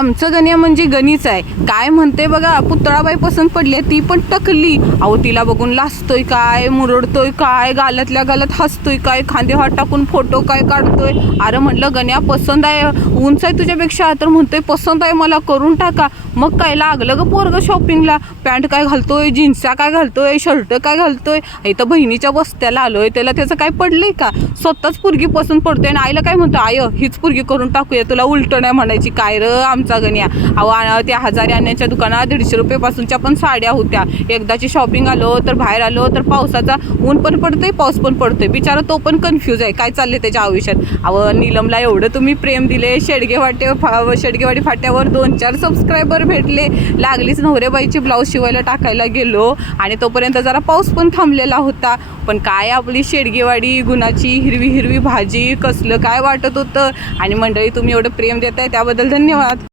आमचं गण्या म्हणजे गणीच आहे. काय म्हणते बघा, पुतळाबाई पसंत पडली, ती पण टकली. अहो तिला बघून लाजतोय काय, मुरडतोय काय, गालातल्या गालात हसतोय काय, खांदे हात टाकून फोटो काय काढतोय. अरे म्हटलं गण्या पसंत आहे, उंच आहे तुझ्यापेक्षा, तर म्हणतोय पसंत आहे मला, करून टाका. मग काय लागलं ग पोरग शॉपिंगला. पॅन्ट काय घालतोय, जीन्सा काय घालतोय, शर्ट काय घालतोय. इथं बहिणीच्या बस्त्याला आलोय, त्याला त्याचं काय पडलंय का. स्वतःच पोरगी पसंत पडतोय आणि आईला काय म्हणतो, आय हीच पोरगी करून टाकूया, तुला उलट नाही म्हणायची काय र आमचा गण्या. अहो त्या 1000 आणण्याच्या दुकानात 150 रुपये पासूनच्या पण साड्या होत्या. एकदाची शॉपिंग आलो तर बाहेर आलो तर पावसाचा ऊन पण पडतोय, पाऊस पण पडतोय. बिचारा तो पण कन्फ्यूज आहे, काय चाललंय त्याच्या आयुष्यात. अहो नीलमला एवढं तुम्ही प्रेम दिले, शेडगेवाडी फाट्यावर 2-4 सबस्क्रायबर भेटले. लागलीच नवरेबाईची ब्लाऊज शिवायला टाकायला गेलो आणि तोपर्यंत जरा पाऊस पण थांबलेला होता. पण काय आपली शेडगेवाडी गुणाची हिरवी हिरवी भाजी, कसलं काय वाटत होतं. आणि मंडळी तुम्ही एवढं प्रेम देताय त्याबद्दल धन्यवाद.